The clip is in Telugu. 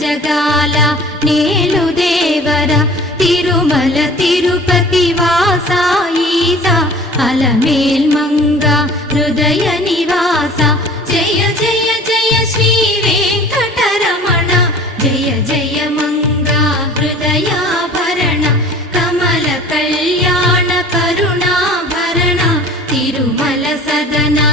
జగాల నేలు దేవర తిరుమల తిరుపతి వాసా ఈసా అలమేల్ మంగ హృదయ నివాస జయ జయ జయ శ్రీ వెంకటరమణ జయ జయ మంగ హృదయాభరణ కమల కళ్యాణ కరుణాభరణ తిరుమల సదనా